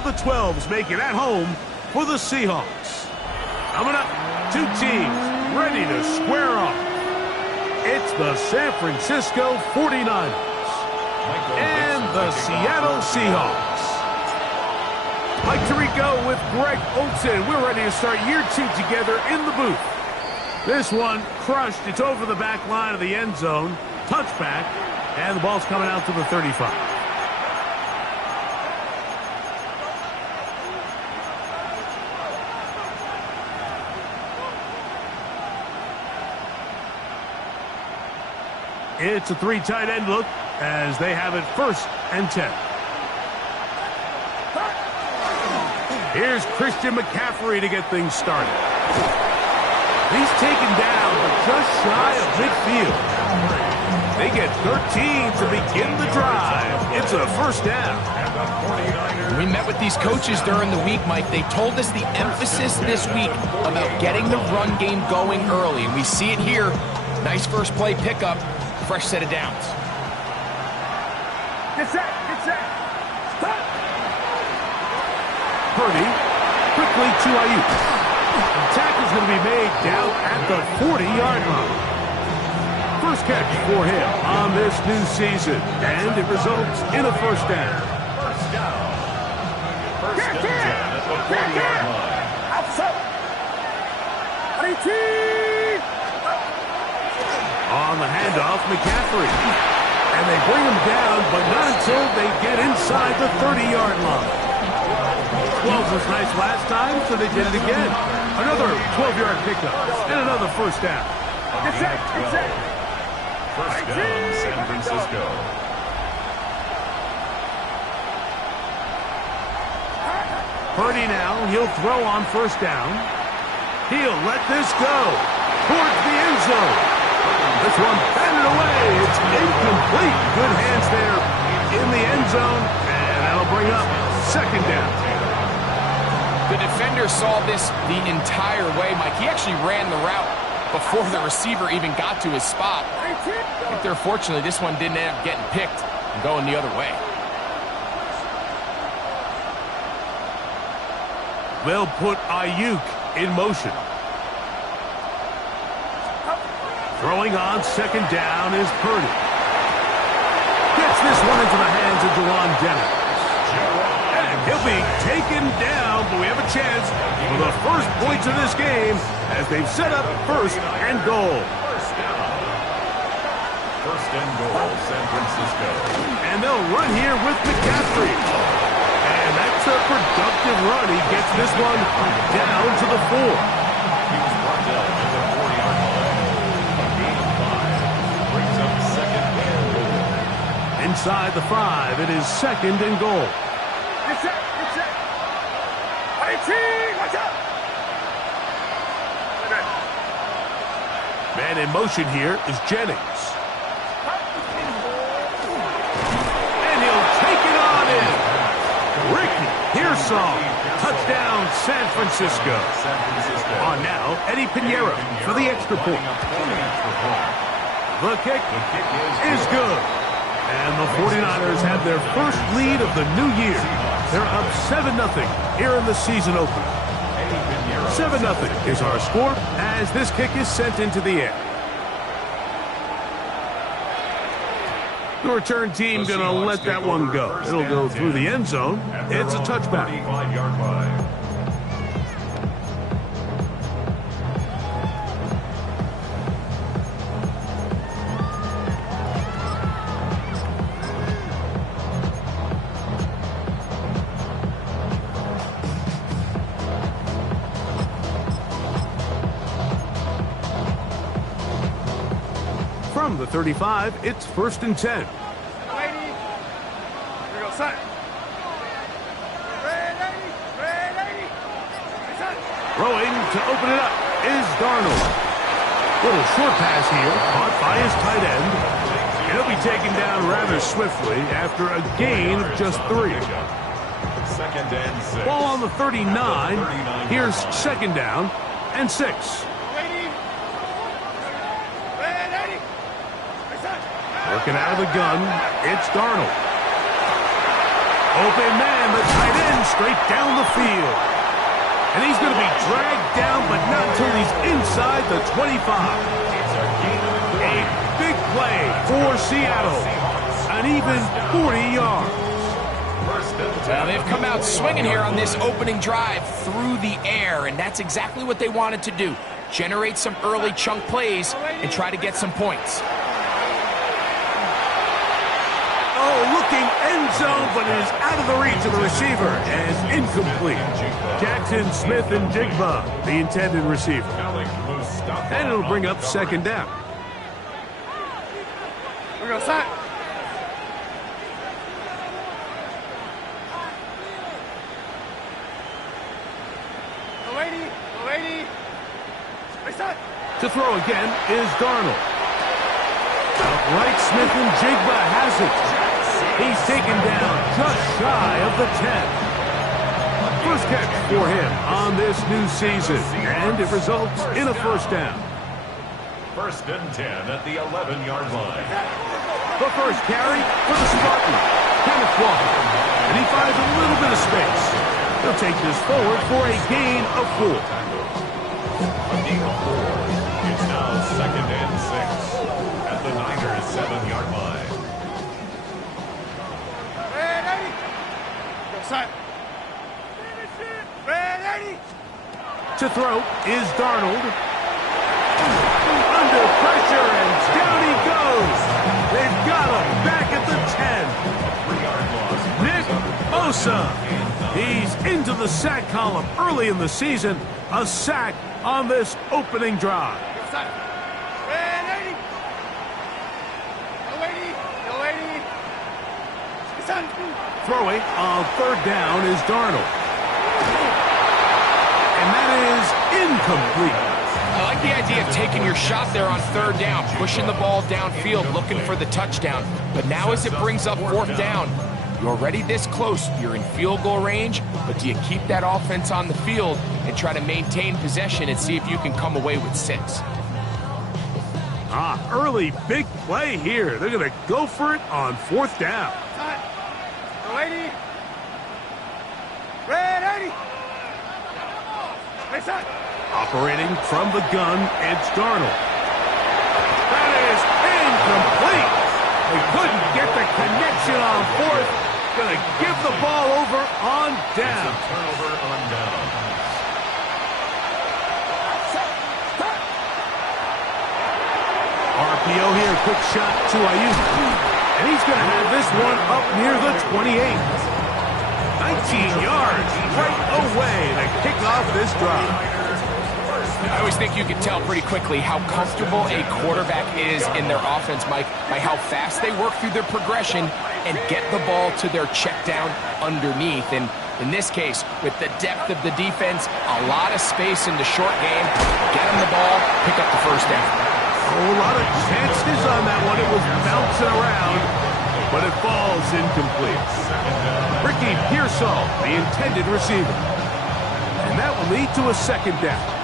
Now the 12s make it at home for the Seahawks. Coming up, two teams ready to square off. It's the San Francisco 49ers and the Seattle Seahawks. Mike Tirico with Greg Olsen. We're ready to start year two together in the booth. This one crushed. It's over the back line of the end zone. Touchback. And the ball's coming out to the 35. It's a three tight end look as they have it 1st and 10. Here's Christian McCaffrey to get things started. He's taken down, but just shy of midfield. They get 13 to begin the drive. It's a 1st down. We met with these coaches during the week, Mike. They told us the emphasis this week about getting the run game going early, and we see it here. Nice first play pickup, fresh set of downs. Get set, get set. Stop. Purdy quickly to Ayuk. The tackle's going to be made down at the 40-yard line. First catch for him on this new season, and it results in a 1st down. First down at the 40-yard line. Outside. On the handoff, McCaffrey. And they bring him down, but not until they get inside the 30-yard line. 12 was nice last time, so they did it again. Another 12-yard pickup and another 1st down. Get set, get set. First down, San Francisco. Purdy now, he'll throw on 1st down. He'll let this go towards the end zone. This one batted away. It's incomplete. Good hands there in the end zone, and that'll bring up 2nd down. The defender saw this the entire way, Mike. He actually ran the route before the receiver even got to his spot. I think they're fortunately this one didn't end up getting picked and going the other way. They'll put Ayuk in motion. Throwing on 2nd down is Purdy. Gets this one into the hands of Jerron Dennis. And he'll be taken down, but we have a chance for the first points of this game as they've set up 1st and goal. First and goal, San Francisco. And they'll run here with McCaffrey. And that's a productive run. He gets this one down to the 4. He was brought down at the 40-yard line. A gain of 5. Brings up 2nd and goal. Inside the 5, it is 2nd and goal. Get set, get set. Watch out. Man in motion here is Jennings. And he'll take it on in. Ricky Pearsall. Touchdown, San Francisco. On now, Eddie Pinheiro for the extra point. The kick is good. And the 49ers have their first lead of the new year. They're up 7-0 here in the season opener. 7-0 is our score as this kick is sent into the air. The return team going to let that one go. It'll go through the end zone. It's a touchback. 35-yard line. From the 35, it's 1st and 10. Here we go, son. Throwing to open it up is Darnold. Little short pass here, caught by his tight end. He'll be taken down rather swiftly after a gain of just 3. 2nd and 6. Ball on the 39. Here's 2nd down and 6. Working out of the gun, it's Darnold. Open man, the tight end straight down the field. And he's going to be dragged down, but not until he's inside the 25. A big play for Seattle. An even 40 yards. Well, they've come out swinging here on this opening drive through the air, and that's exactly what they wanted to do. Generate some early chunk plays and try to get some points. Oh, looking end zone, but it is out of the reach of the receiver and incomplete. Jackson, Smith, and Jigba, the intended receiver. And it'll bring up second down. We're going to sack. To throw again is Darnold. Outright, Smith and Jigba has it. He's taken down just shy of the 10. First catch for him on this new season, and it results in a first down. First and 10 at the 11-yard line. The first carry for the Spartan, Kenneth Walker, and he finds a little bit of space. He'll take this forward for a gain of 4. It's now second and 6 at the Niners' 7-yard line. To throw is Darnold. Under pressure, and down he goes. They've got him back at the 10. Nick Bosa. He's into the sack column early in the season. A sack on this opening drive. Throwing on third down is Darnold. And that is incomplete. I like the idea of taking your shot there on third down, pushing the ball downfield, looking for the touchdown. But now as it brings up fourth down, you're already this close. You're in field goal range, but do you keep that offense on the field and try to maintain possession and see if you can come away with 6? Early big play here. They're going to go for it on fourth down. Operating from the gun, it's Darnold. That is incomplete. They couldn't get the connection on fourth. Going to give the ball over on down. Turnover on down. RPO here, quick shot to Ayuk. And he's going to have this one up near the 28. 19 yards right away to kick off this drive. I always think you can tell pretty quickly how comfortable a quarterback is in their offense, Mike, by how fast they work through their progression and get the ball to their check down underneath. And in this case, with the depth of the defense, a lot of space in the short game, get them the ball, pick up the first down. A lot of chances on that one. It was bouncing around, but it falls incomplete. Ricky Pearsall, the intended receiver. And that will lead to a second down.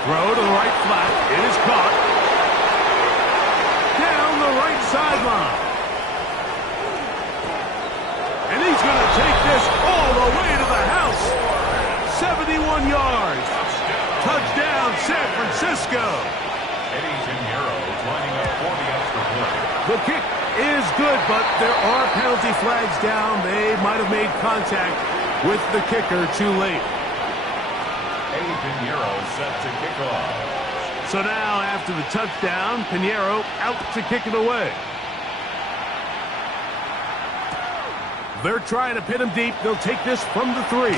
Throw to the right flat. It is caught. Down the right sideline. And he's going to take this all the way to the house. 71 yards. Touchdown, San Francisco. Eddie Gennaro lining up for the extra point. The kick is good, but there are penalty flags down. They might have made contact with the kicker too late. Eddie Gennaro set to kick off. So now, after the touchdown, Pinheiro out to kick it away. They're trying to pin him deep. They'll take this from the 3.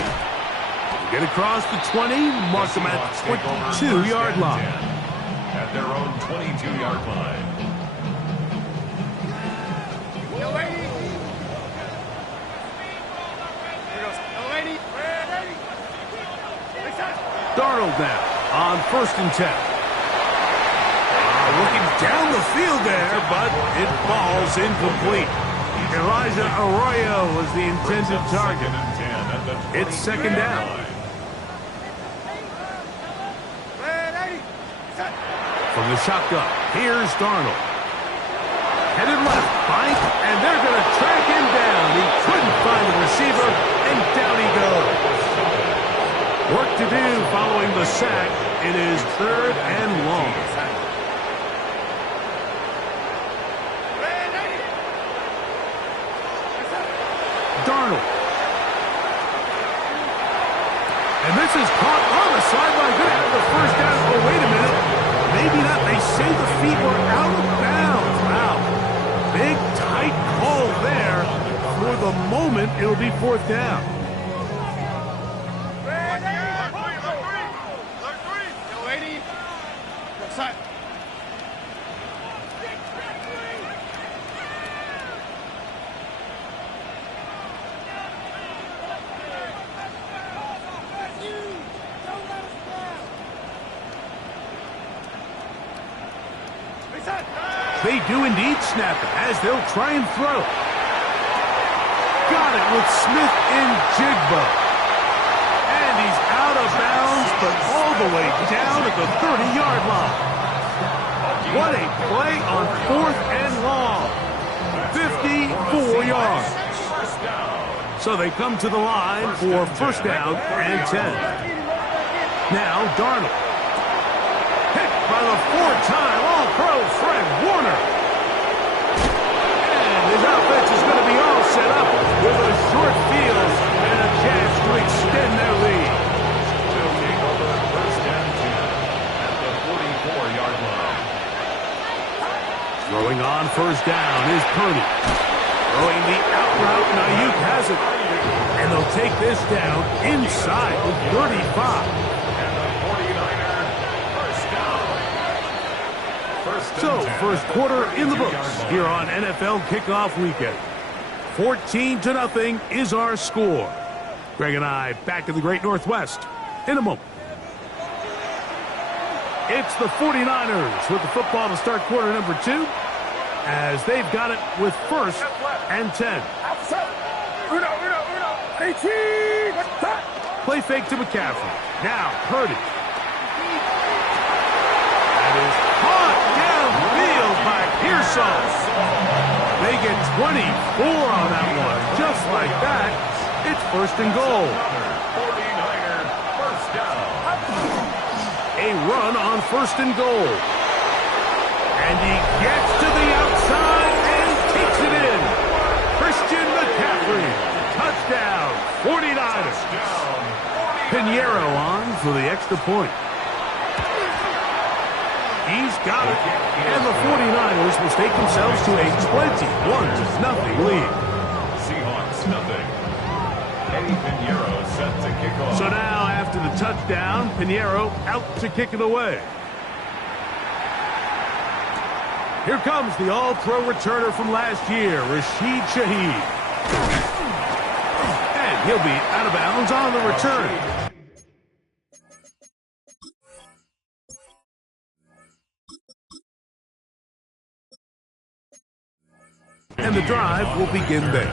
Get across the 20, mark them at 22-yard line. At their own 22-yard line. Darnold now on 1st and 10. Looking down the field there, but it falls incomplete. Elijah Arroyo was the intended target. It's second down. From the shotgun, here's Darnold. Headed left, Mike, and they're going to track him down. He couldn't find the receiver, and down he goes. Work to do following the sack. It is third and long. Darnold. And this is caught on the sideline. Going to have the first down. Oh, wait a minute. Maybe not. They say the feet were out of bounds. Wow. Big, tight call there. For the moment, it'll be fourth down. They do indeed snap it as they'll try and throw. Got it with Smith in Jigba. And he's out of bounds, but all the way down at the 30-yard line. What a play on fourth and long. 54 yards. So they come to the line for first down and 10. Now Darnold. Hit by the four-time All-Pro Fred Warner. And his offense is going to be all set up with a short field and a chance to extend their lead. They'll take over first and 10 at the 44-yard line. Throwing on first down is Purdy. Throwing the out route, Ayuk has it. And they'll take this down inside the 35. So, first quarter in the books here on NFL Kickoff Weekend. 14-0 is our score. Greg and I back in the Great Northwest in a moment. It's the 49ers with the football to start quarter number 2 as they've got it with first and 10. Play fake to McCaffrey. Now Purdy. That is caught downfield by Pearson. They get 24 on that one. Just like that, it's first and goal. 49er first down. A run on first and goal. And he gets to the outside and takes it in. Christian McCaffrey. Touchdown, 49ers. Pinheiro on for the extra point. He's got it. And the 49ers will take themselves to a 21-0 lead. Seahawks nothing. Eddie Pinheiro set to kick off. So now, after the touchdown, Pinheiro out to kick it away. Here comes the all-pro returner from last year, Rashid Shaheed. And he'll be out of bounds on the return. And the drive will begin there.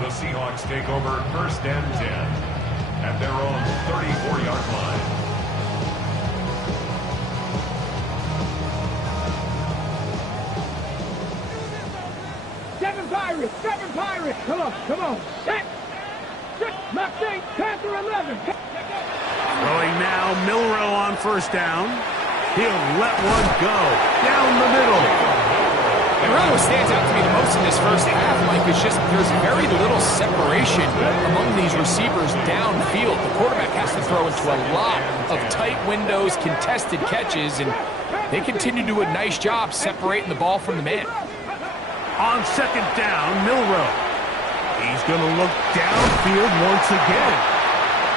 The Seahawks take over first and 10 at their own 34-yard line. Seven Pirates, come on. Set. Left 8, Panther 11. Throwing now, Milrow on first down. He'll let one go down the middle. And really what stands out to me the most in this first half, Mike, is just there's very little separation among these receivers downfield. The quarterback has to throw into a lot of tight windows, contested catches, and they continue to do a nice job separating the ball from the man. On second down, Milrow. He's going to look downfield once again.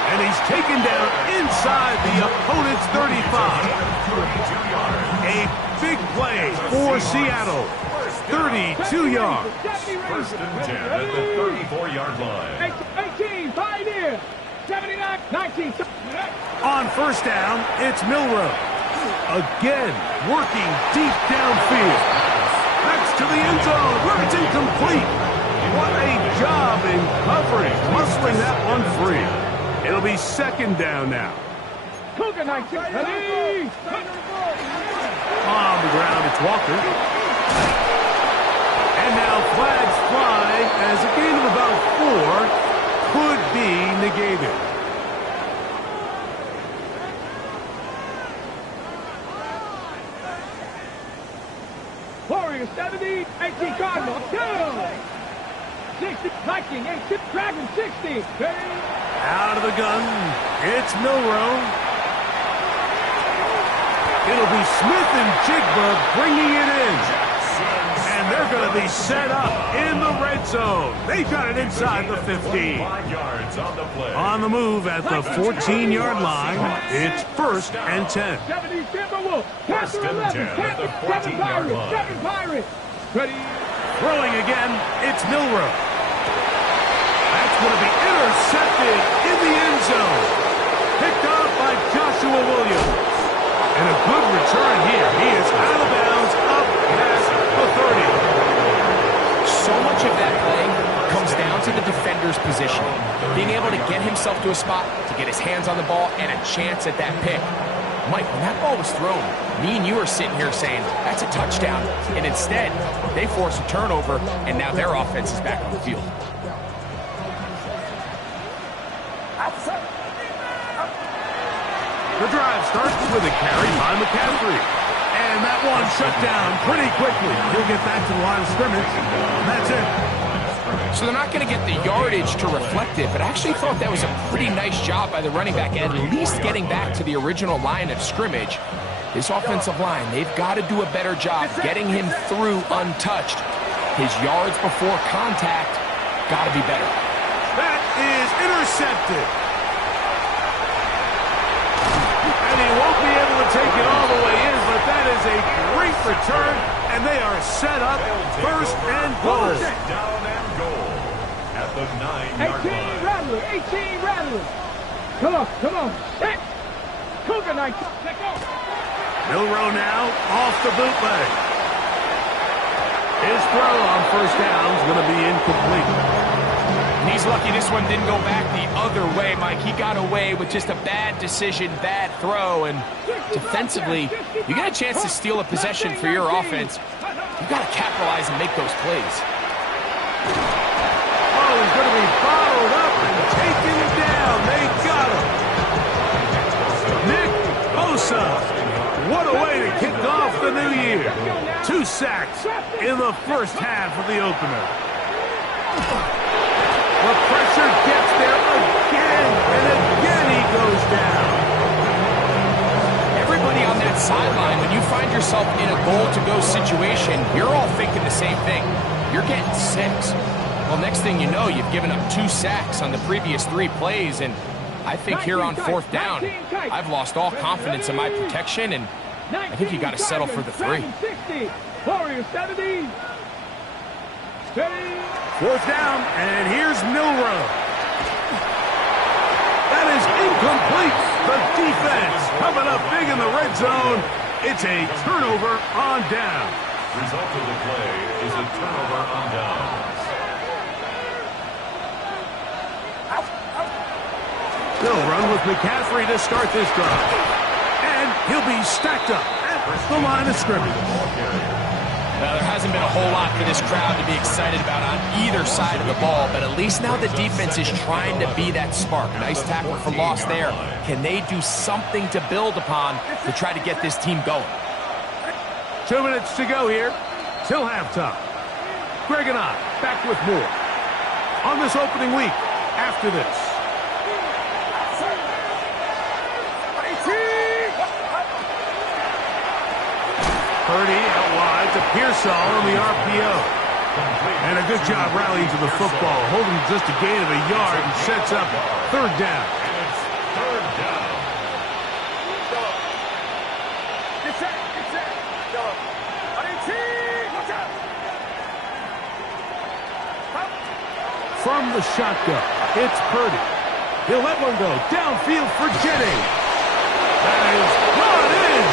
And he's taken down inside the opponent's 35. A big play for Seattle. 32 yards. First and 10 at the 34-yard line. 18, Pioneer. 79, 19. On first down, it's Milrow. Again, working deep downfield. That's to the end zone where it's incomplete. What a job in covering, muscling that one free. It'll be second down now. Cougar 19, ready! On the ground, it's Walker. And now flags fly as a gain of about 4 could be negated. Warriors 70, 18 Cardinals, 2. 60, Viking, 8, Dragon 60. Out of the gun, it's Milroe. It'll be Smith and Jigba bringing it in. And they're going to be set up in the red zone. They got it inside the 15. On the move at the 14-yard line, it's 1st and 10. 70 Timberwolves, First and 10 at the 14-yard line. 7 Pirates. Ready? Throwing again, it's Milroe. That's going to be intercepted in the end zone. Picked off by Joshua Williams. And a good return here. He is out of bounds up past the 30. So much of that play comes down to the defender's positioning. Being able to get himself to a spot, to get his hands on the ball, and a chance at that pick. Mike, when that ball was thrown, me and you are sitting here saying, that's a touchdown. And instead, they force a turnover, and now their offense is back on the field. The drive starts with a carry by McCaffrey. And that one shut down pretty quickly. He'll get back to the line of scrimmage. That's it. So they're not going to get the yardage to reflect it, but I actually thought that was a pretty nice job by the running back, at least getting back to the original line of scrimmage. This offensive line, they've got to do a better job getting him through untouched. His yards before contact got to be better. That is intercepted. And he won't be able to take it all the way in, but that is a great return, and they are set up 1st and goal. Down and goal at the 9-yard 18 line. Rattler, 18 Rattler. Come on, set. Cougar 19, let go. Milroe now off the bootleg. His throw on 1st down is going to be incomplete. And he's lucky this one didn't go back the other way, Mike. He got away with just a bad decision, bad throw, and defensively, you get a chance to steal a possession for your offense. You've got to capitalize and make those plays. Oh, he's going to be bottled up and taken down. They got him. Nick Bosa. What a way to kick off the new year. 2 sacks in the first half of the opener. The pressure gets there again, and again he goes down. Everybody on that sideline, when you find yourself in a goal-to-go situation, you're all thinking the same thing. You're getting 6. Well, next thing you know, you've given up 2 sacks on the previous 3 plays, and I think here on 4th down, I've lost all confidence in my protection, and I think you got to settle for the 3. Warriors 70. 4th down, and here's Milroe. That is incomplete. The defense coming up big in the red zone. It's a turnover on down. Result of the play is a turnover on downs. They'll run with McCaffrey to start this drive. And he'll be stacked up at the line of scrimmage. Well, there hasn't been a whole lot for this crowd to be excited about on either side of the ball, but at least now the defense is trying to be that spark. Nice tackle for loss there. Can they do something to build upon to try to get this team going? 2 minutes to go here till halftime. Greg and I back with more on this opening week after this. Purdy out wide to Pearsall on the RPO. And a good job rallying to the football, holding just a gain of a yard and sets up 3rd down. And it's 3rd down. From the shotgun, it's Purdy. He'll let one go downfield for Jennings. That is brought in.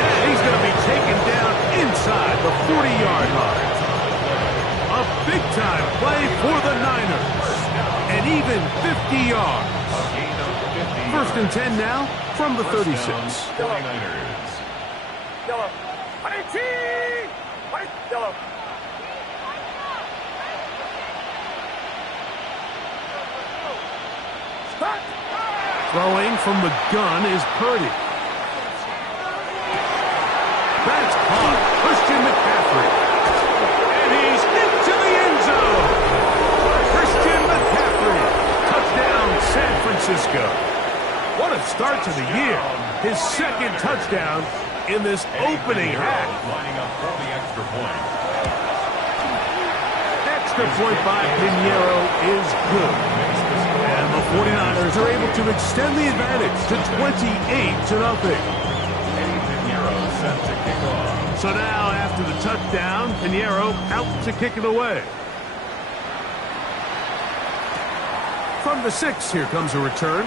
And he's going to be taken down inside the 40-yard line. A big-time play for the Niners. An even 50 yards. First and 10 now from the 36. 49ers. Yellow. Yellow. Throwing from the gun is Purdy. That's caught. Christian McCaffrey. And he's into the end zone. Christian McCaffrey. Touchdown, San Francisco. What a start to the year. His second touchdown in this opening half. Lining up for the extra point. Extra point by Pinheiro is good. And the 49ers are able to extend the advantage to 28-0. Eddie Pinheiro set to kick off. So now, after the touchdown, Pinheiro out to kick it away. From the 6, here comes a return.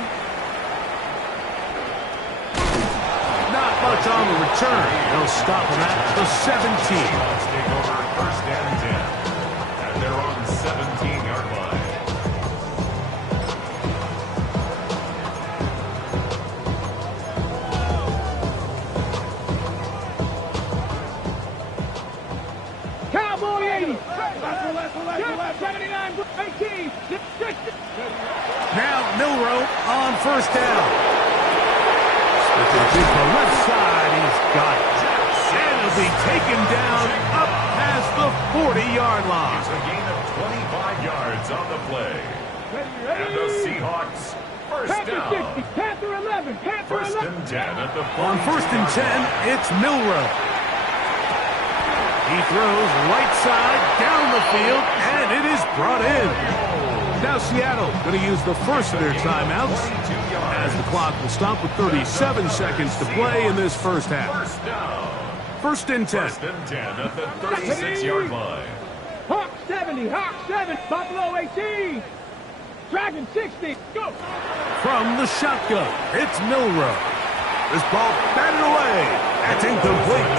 Not much on the return. They'll stop him at the 17. Let's take over first and 10. And they're on the 17-yard line. Cowboy 80. 79, 18. Now Milroe on first down. Switching to the left side, he's got it. And he'll be taken down up past the 40-yard line. It's a gain of 25 yards on the play. And the Seahawks, first Panther down. 60. Panther 11. Panther First 11. and 10 at the 42. On first and 10, it's Milroe. He throws right side down the field, and it is brought in. Now Seattle going to use the first of their timeouts as the clock will stop with 37 seconds to play in this first half. First down. First and 10. First and 10 at the 36-yard line. Hawk 70. Hawk 7. Buffalo 18. Dragon 60. Go. From the shotgun, it's Milroe. This ball batted away. That's incomplete.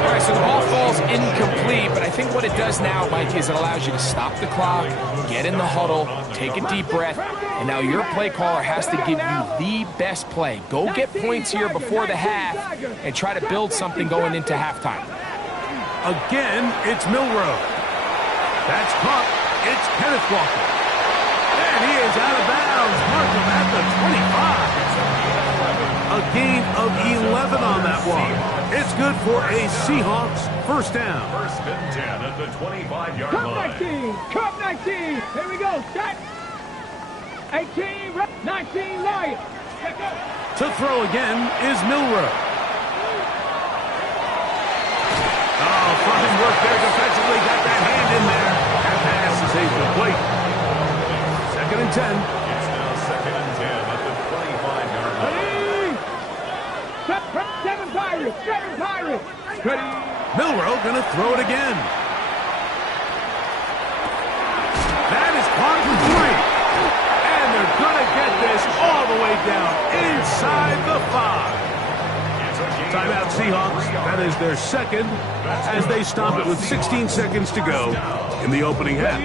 All right, so the ball falls incomplete, but I think what it does now, Mike, is it allows you to stop the clock, get in the huddle, take a deep breath, and now your play caller has to give you the best play. Go get points here before the half and try to build something going into halftime. Again, it's Milroe. That's caught. It's Kenneth Walker. And he is out of bounds. Mark him at the 25. A gain of 11 on that one. It's good for a Seahawks first down. First and 10 at the 25-yard Cup line. 19. Cup 19. Here we go. Set. 18. 19. Lion. To throw again is Milroe. Oh, fine work there defensively. Got that hand in there. That pass is incomplete. Second and 10. It's now second and 10 at the 25-yard line. 7 Pirates. 7 Pirates. Ready. Milroe gonna throw it again. That is caught for 3. And they're gonna get this all the way down inside the 5. Timeout Seahawks. That is their second as they stop it with 16 seconds to go in the opening half.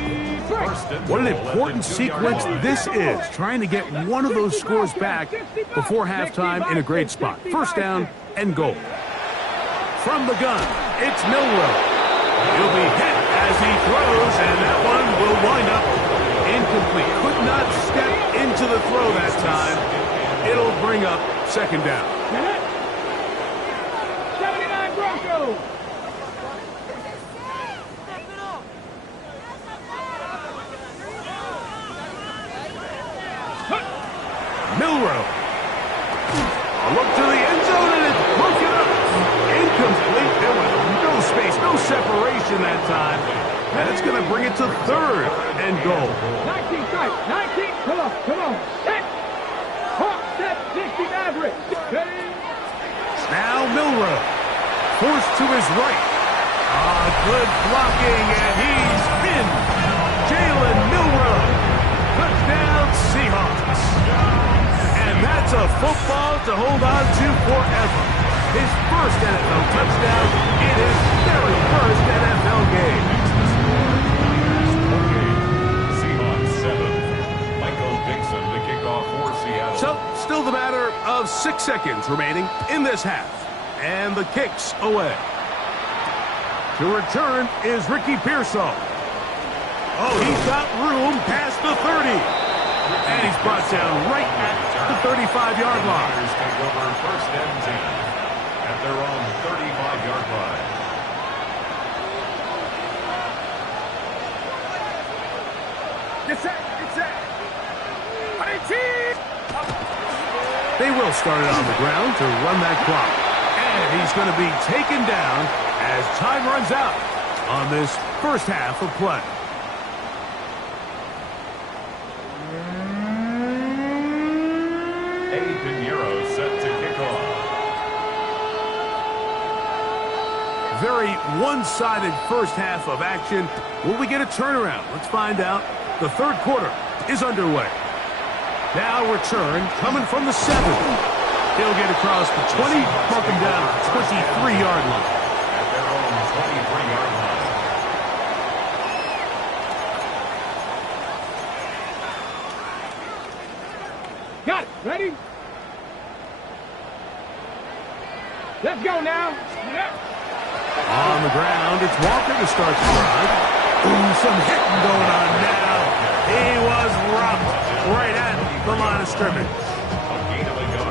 What an important sequence this is, trying to get one of those scores back before halftime in a great spot. First down and goal. From the gun, it's Milroe. He'll be hit as he throws, and that one will wind up incomplete. Could not step into the throw that time. It'll bring up second down. 79 Broncos. Milroe. A look to the end zone, and it's broken up. Incomplete. There was no space, no separation that time. And it's going to bring it to third and goal. 19 strike. 19. Come on. Set. Hawk set. 60 Maverick. Ready. Now Milroe. Forced to his right. Good blocking, and he's in. Jalen Milroe. Touchdown Seahawks. And that's a football to hold on to forever. His first NFL touchdown in his very first NFL game. So, still the matter of 6 seconds remaining in this half. And the kick's away. To return is Ricky Pearsall. Oh, he's got room past the 30. And he's brought down right at the 35-yard line. Take over first and 10 at their own 35-yard line. They will start it on the ground to run that clock. And he's going to be taken down as time runs out on this first half of play. Eddie Pinheiro set to kick off. Very one-sided first half of action. Will we get a turnaround? Let's find out. The third quarter is underway. Now return coming from the 7. He'll get across the 20, mark him down at the 23-yard line. At their own 23-yard line. Got it. Ready? Let's go now. On the ground, it's Walker to start the drive. Ooh, some hitting going on now. He was rocked right at the line of scrimmage.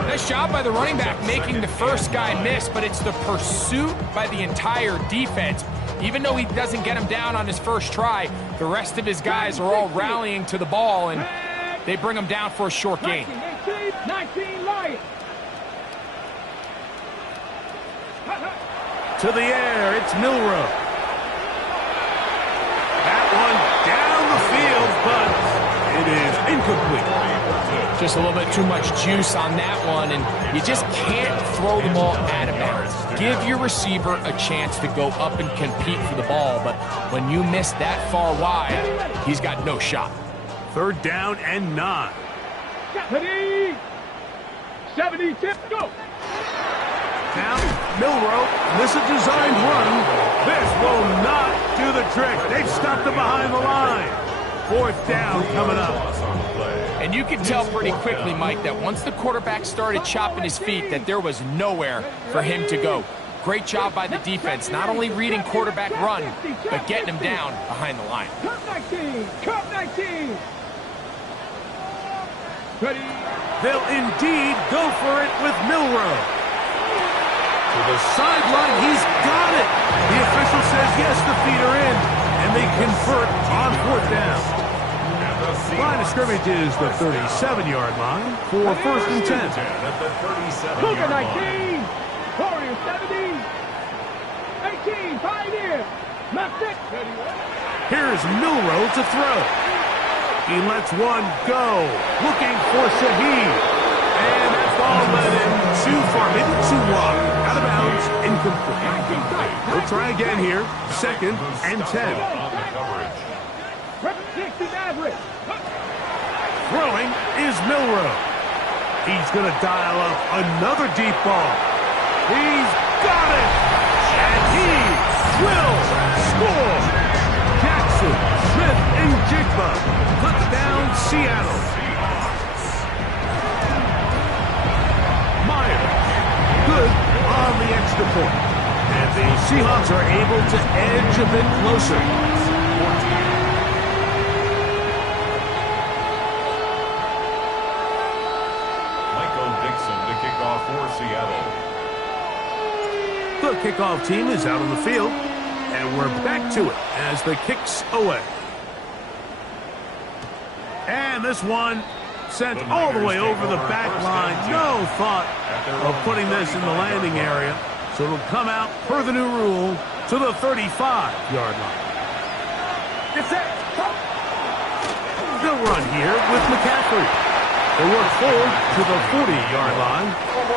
Nice job by the running back making the first guy miss, but it's the pursuit by the entire defense. Even though he doesn't get him down on his first try, the rest of his guys are all rallying to the ball, and they bring him down for a short gain. 19 Lions. To the air, it's Milrow. That one down the field, but it is incomplete. Just a little bit too much juice on that one, and you just can't throw the ball out of bounds. Give your receiver a chance to go up and compete for the ball, but when you miss that far wide, he's got no shot. Third down and 9. 70 tip, go. Now, Milrow, this is a designed run. This will not do the trick. They've stopped him behind the line. Fourth down coming up. And you can tell pretty quickly, Mike, that once the quarterback started chopping his feet, that there was nowhere for him to go. Great job by the defense, not only reading quarterback run, but getting him down behind the line. Cup 19, Cup 19. Ready? They'll indeed go for it with Milrow. To the sideline, he's got it. The official says yes, the feet are in, and they convert on fourth down. Line of scrimmage is the 37-yard line for first and 10. Cougar 19, Warrior 70, 18, Pioneer, left it. Here's Milrow to throw. He lets one go, looking for Shaheed. And that ball led him too far, maybe too wide. Out of bounds, incomplete. We'll try again here, second and 10. 60 average. Throwing is Milrow. He's going to dial up another deep ball. He's got it. And he will score. Jackson, Smith, and Jigba. Touchdown, Seattle. Myers, good on the extra point. And the Seahawks are able to edge a bit closer. For Seattle. The kickoff team is out on the field, and we're back to it as the kick's away. And this one sent all the way over the back line. No thought of putting this in the landing area, so it'll come out per the new rule to the 35-yard line. They'll run here with McCaffrey. They work forward to the 40-yard line.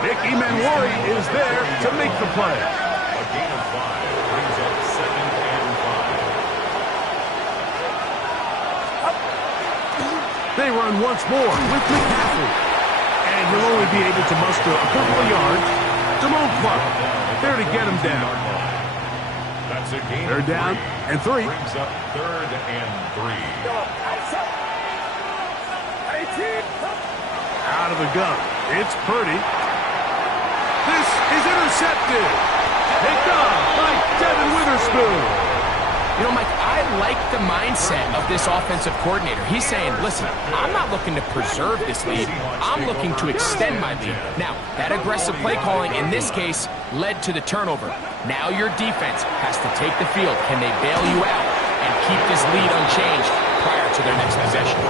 Nick Emanwari is there to make the play. A gain of 5 brings up 2nd and 5. They run once more with McCaffrey. And he'll only be able to muster a couple of yards. Damone Clark there to get him down. That's a gain. They're down and 3. Brings up 3rd and 3. Out of the gun. It's Purdy. This is intercepted. Picked up by Devin Witherspoon. You know, Mike, I like the mindset of this offensive coordinator. He's saying, listen, I'm not looking to preserve this lead. I'm looking to extend my lead. Now, that aggressive play calling in this case led to the turnover. Now your defense has to take the field. Can they bail you out and keep this lead unchanged prior to their next possession?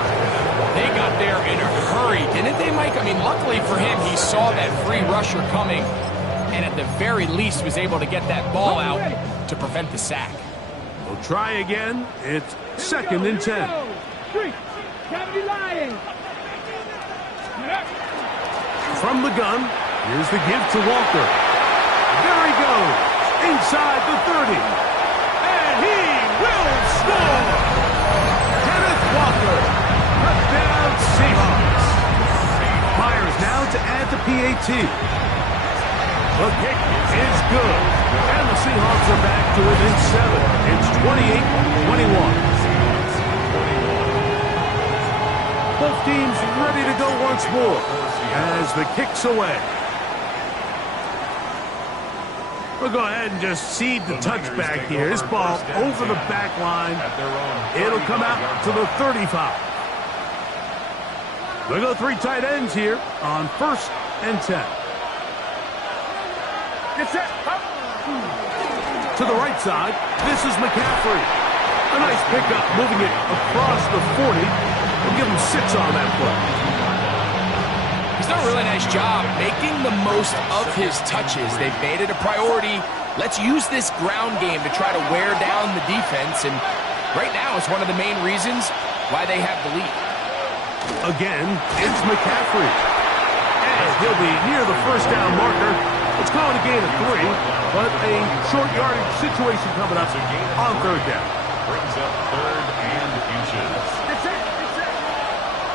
They got there in a hurry, didn't they, Mike? I mean, luckily for him, he saw that free rusher coming and at the very least was able to get that ball out to prevent the sack. We'll try again. It's 2nd and 10. From the gun, here's the give to Walker. There he goes, inside the 30. And he will score! Kenneth Walker, touchdown Seahawks. Myers now to add the PAT. The kick is good. And the Seahawks are back to within 7. It's 28-21. Both teams ready to go once more as the kick's away. We'll go ahead and just cede the touchback here. This ball over the back line. It'll come out to the 35. We'll go 3 tight ends here on 1st and 10. To the right side, this is McCaffrey. A nice pickup, moving it across the 40. We'll give him 6 on that play. He's done a really nice job making the most of his touches. They've made it a priority. Let's use this ground game to try to wear down the defense. And right now, it's one of the main reasons why they have the lead. Again, it's McCaffrey. And he'll be near the 1st down marker. Let's call it a gain of 3, but a short yardage situation coming up on 3rd down. Brings up 3rd and inches.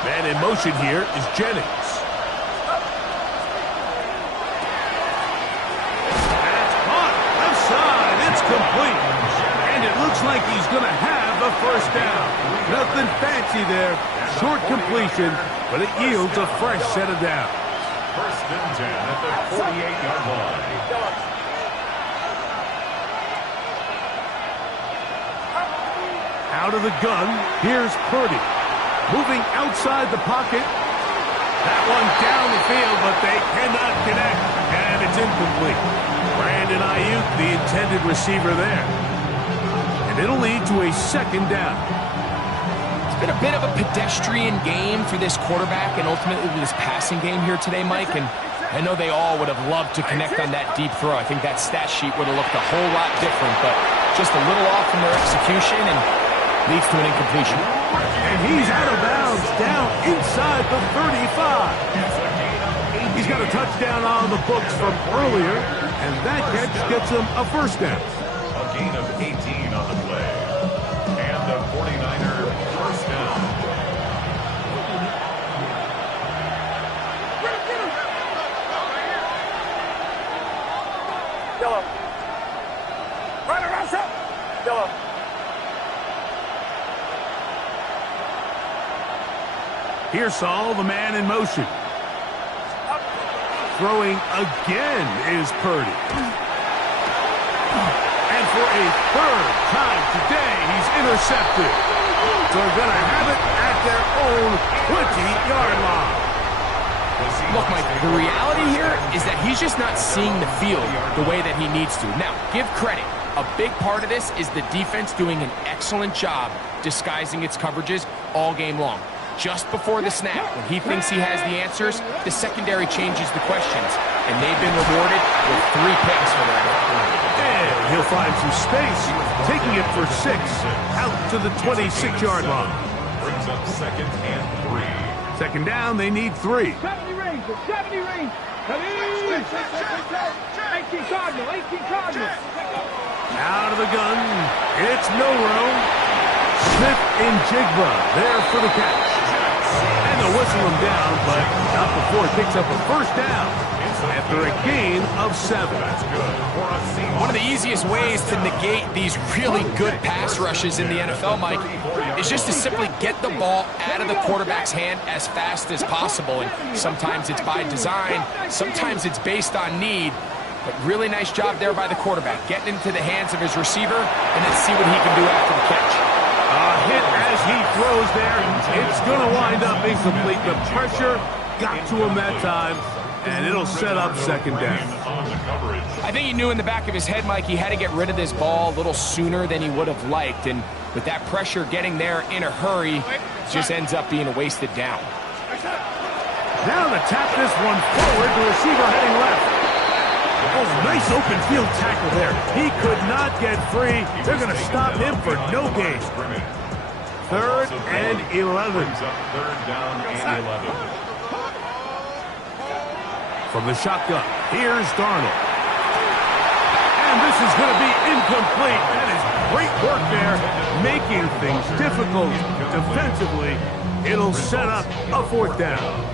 Man in motion here is Jennings. That's caught. Left side. It's complete. And it looks like he's going to have the 1st down. Nothing fancy there. Short completion, but it yields a fresh set of downs. 1st and 10 at the 48-yard line. Out of the gun, here's Purdy. Moving outside the pocket. That one down the field, but they cannot connect. And it's incomplete. Brandon Ayuk, the intended receiver there. And it'll lead to a 2nd down. Been a bit of a pedestrian game for this quarterback and ultimately this passing game here today, Mike. And I know they all would have loved to connect on that deep throw. I think that stat sheet would have looked a whole lot different, but just a little off from their execution and leads to an incompletion. And he's out of bounds, down inside the 35. He's got a touchdown on the books from earlier, and that catch gets him a 1st down. A gain of 18 on the play. And the 49er 1st down. Yellow. Right around shot. Yellow. Here's Saul, the man in motion. Throwing again is Purdy. And for a 3rd time today, he's intercepted. So they're going to have it at their own 20-yard line. Look, Mike, the reality here is that he's just not seeing the field the way that he needs to. Now, give credit. A big part of this is the defense doing an excellent job disguising its coverages all game long. Just before the snap, when he thinks he has the answers, the secondary changes the questions. And they've been rewarded with 3 picks for their effort. And he'll find some space, taking it for 6 out to the 26-yard line. Brings up 2nd and 3. 2nd down, they need 3. 70 range, 70 range. 18 Cardinal, 18 Cardinal. Out of the gun, it's Milrow. Smith and Jigba there for the catch. And they'll whistle him down, but not before it picks up a 1st down after a gain of 7. One of the easiest ways to negate these really good pass rushes in the NFL, Mike, is just to simply get the ball out of the quarterback's hand as fast as possible. And sometimes it's by design, sometimes it's based on need. But really nice job there by the quarterback, getting into the hands of his receiver, and then see what he can do after the catch. A hit as he throws there. It's going to wind up incomplete. The pressure got to him that time, and it'll set up second down. I think he knew in the back of his head, Mike, he had to get rid of this ball a little sooner than he would have liked. And with that pressure getting there in a hurry, it just ends up being a wasted down. Now to tap this one forward, the receiver heading left. Oh, nice open field tackle there. He could not get free. They're going to stop him for no gain. 3rd and 11. Third down and 11. From the shotgun, here's Darnold. And this is going to be incomplete. That is great work there, making things difficult defensively. It'll set up a 4th down.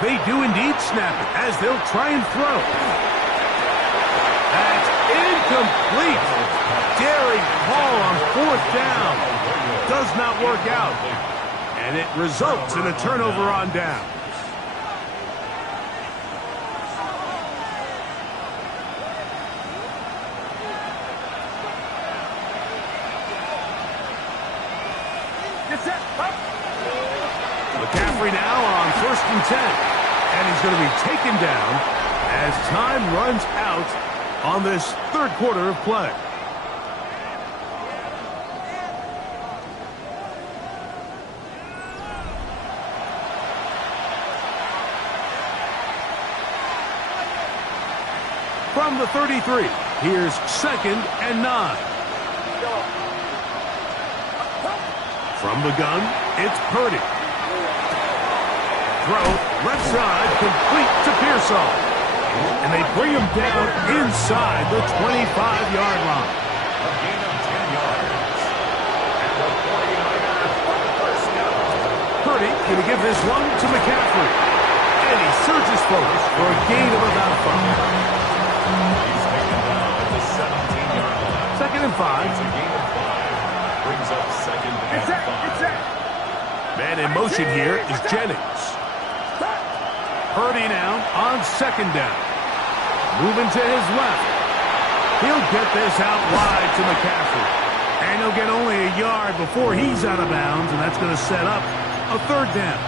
They do indeed snap it as they'll try and throw. That's incomplete. Daring call on 4th down. Does not work out. And it results in a turnover on down. McCaffrey now on 1st and 10. And he's going to be taken down as time runs out on this 3rd quarter of play. From the 33, here's 2nd and 9. From the gun, it's Purdy. Throw, left side, complete to Pearsall. And they bring him down inside the 25-yard line. A gain of 10 yards. And the 49ers for the first down. Purdy going to give this one to McCaffrey. And he surges forward for a gain of about 5. He's taken down at the 17-yard line. 2nd and 5. It's a gain of 5. Brings up 2nd and 5. Man in motion here is Jennings. Purdy now on 2nd down. Moving to his left. He'll get this out wide to McCaffrey. And he'll get only a yard before he's out of bounds, and that's going to set up a 3rd down.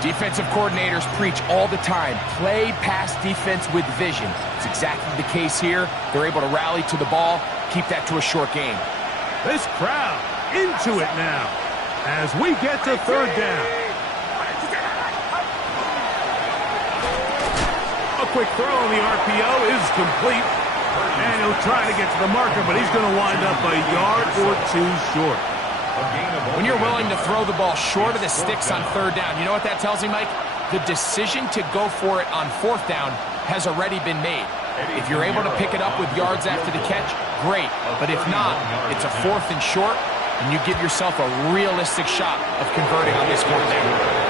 Defensive coordinators preach all the time, play pass defense with vision. It's exactly the case here. They're able to rally to the ball, keep that to a short game. This crowd into it now as we get to 3rd down. A quick throw on the RPO is complete. And he'll try to get to the marker, but he's going to wind up a yard or 2 short. When you're willing to throw the ball short of the sticks on 3rd down, you know what that tells me, Mike? The decision to go for it on 4th down has already been made. If you're able to pick it up with yards after the catch, great. But if not, it's a 4th and short, and you give yourself a realistic shot of converting on this 4th down.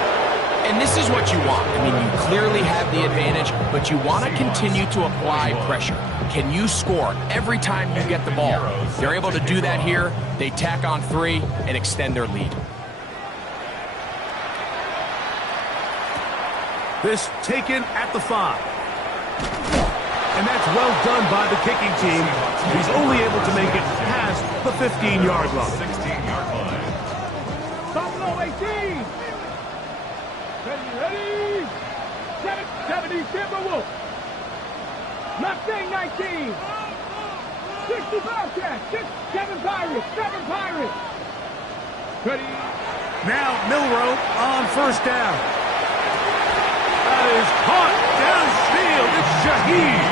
And this is what you want. I mean, you clearly have the advantage, but you want to continue to apply pressure. Can you score every time you get the ball? They're able to do that here. They tack on 3 and extend their lead. This taken at the 5. And that's well done by the kicking team. He's only able to make it past the 15-yard line. 16-yard line. Buffalo 18. Ready? 70 Timberwolves. Mustang 19. 65 Cats. 7 Pirates. 7 Pirates. Ready? Now Milroe on 1st down. That is caught downfield. It's Shaheed.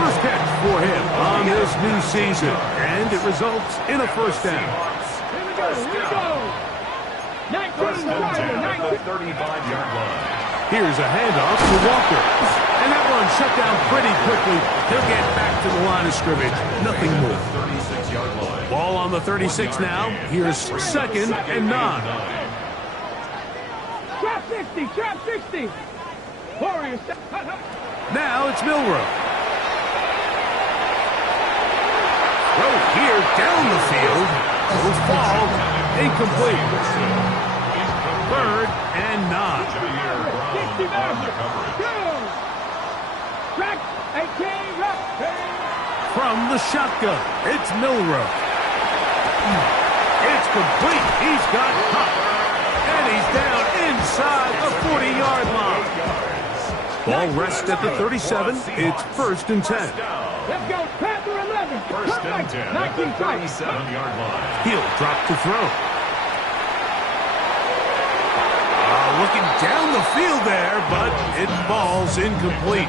First catch for him on this new season. And it results in a 1st down. Here we go. 19 First and 10 Friday, at the 19. 35-yard line. Here's a handoff to Walker. And that one shut down pretty quickly. He'll get back to the line of scrimmage. Nothing more. 36-yard line. Ball on the 36 now. Here's 2nd and 9. Trap 60, trap 60. Warriors. Now it's Milrow. Throw here down the field. Will fall. Incomplete. 3rd and 9. 60 Maverick. Track 18, From the shotgun, it's Milrow. It's complete. He's got caught. And he's down inside the 40-yard line. Ball rests at the 37. It's 1st and 10. Let's go. Panther 11. 1st and 10 at the 37-yard line. He'll drop to throw. Looking down the field there, but it falls incomplete.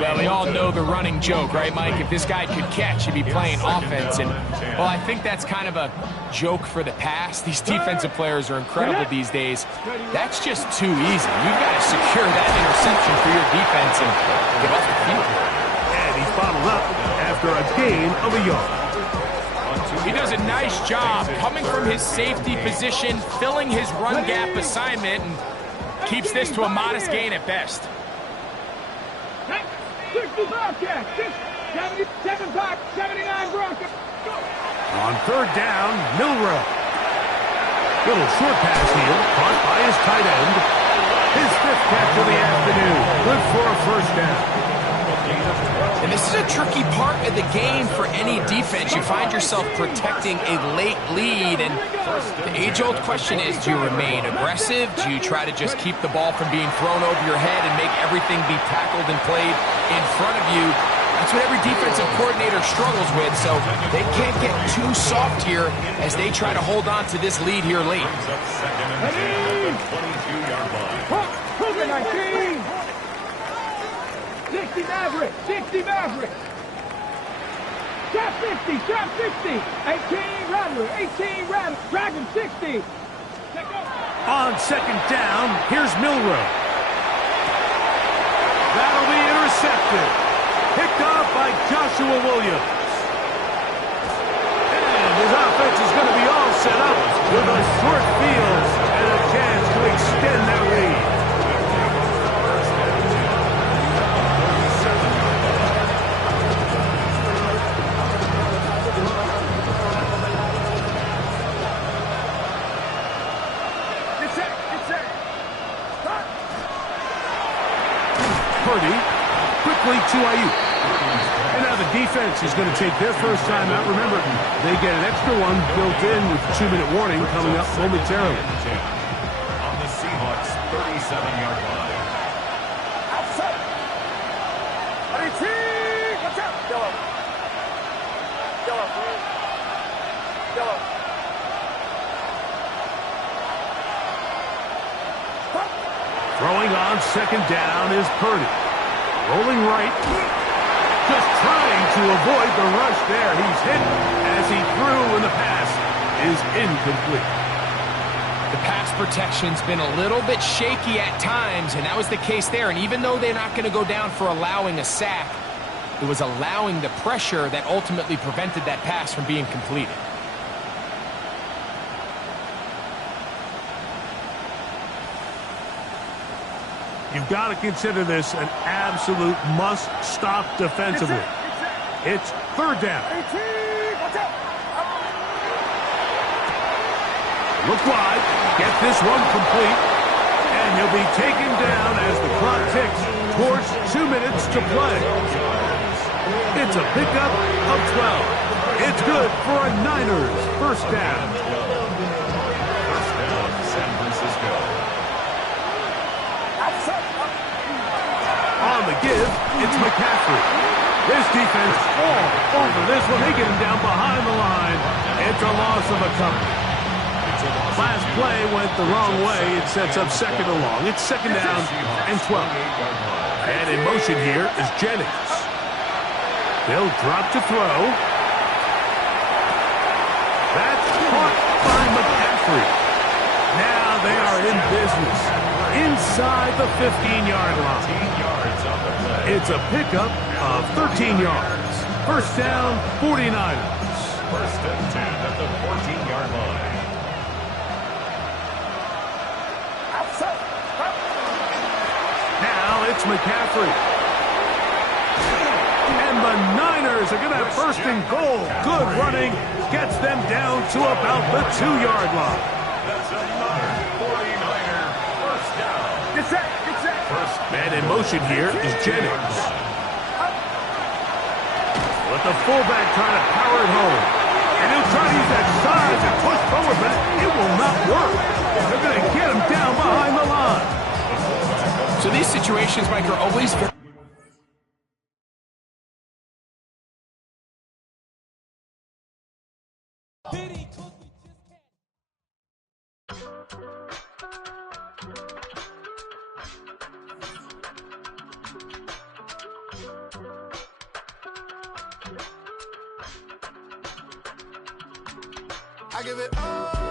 Well, we all know the running joke, right, Mike? If this guy could catch, he'd be playing offense. And, well, I think that's kind of a joke for the past. These defensive players are incredible these days. That's just too easy. You've got to secure that interception for your defense and get off the field. And he's bottled up after a gain of a yard. He does a nice job coming from his safety position, filling his run gap assignment, and keeps this to a modest gain at best. 60 Bobcats, 75, 79 Broncos. On 3rd down, Milrow. Little short pass here, caught by his tight end. His 5th catch of the afternoon. Good for a 1st down. And this is a tricky part of the game for any defense. You find yourself protecting a late lead, and the age-old question is, do you remain aggressive? Do you try to just keep the ball from being thrown over your head and make everything be tackled and played in front of you? That's what every defensive coordinator struggles with, so they can't get too soft here as they try to hold on to this lead here late. 22-yard line. 60 Maverick, 60 Maverick. Trap 50, trap 50. 18 Rattler, 18 Rattler. Dragon 60. On 2nd down, here's Milrow. That'll be intercepted. Picked off by Joshua Williams. And his offense is going to be all set up with a short field and a chance to extend that lead. Quickly to Ayuk. And now the defense is going to take their first time out. Remember, they get an extra one built in with 2-minute warning coming up momentarily. On the Seahawks 37-yard line. Outside. Watch out. Yellow. Throwing on 2nd down is Purdy. Rolling right. Just trying to avoid the rush there. He's hit as he threw, and the pass is incomplete. The pass protection's been a little bit shaky at times, and that was the case there. And even though they're not going to go down for allowing a sack, it was allowing the pressure that ultimately prevented that pass from being completed. You've got to consider this an absolute must-stop defensively. It's 3rd down. Look wide. Get this one complete. And he'll be taken down as the clock ticks towards 2 minutes to play. It's a pickup of 12. It's good for a Niners 1st down. First down, San Francisco. On the give, it's McCaffrey. This defense all over this one. They get him down behind the line. It's a loss of a couple. Last play went the wrong way. It sets up 2nd and long. It's 2nd down and 12. And in motion here is Jennings. They'll drop to throw. That's caught by McCaffrey. Now they are in business. inside the 15-yard line. 15 yards on the play. It's a pickup of 13 yards. First down, 49ers. First and 10 at the 14-yard line. Now it's McCaffrey. And the Niners are going to have first and goal. Good running. Gets them down to about the 2-yard line. That's another 49er first down. Get set. First Man in motion here is Jennings. With the fullback trying to power it home. And he'll try to use that size and push forward, but it will not work. They're going to get him down behind the line. So these situations, Mike, are always very... I give it all.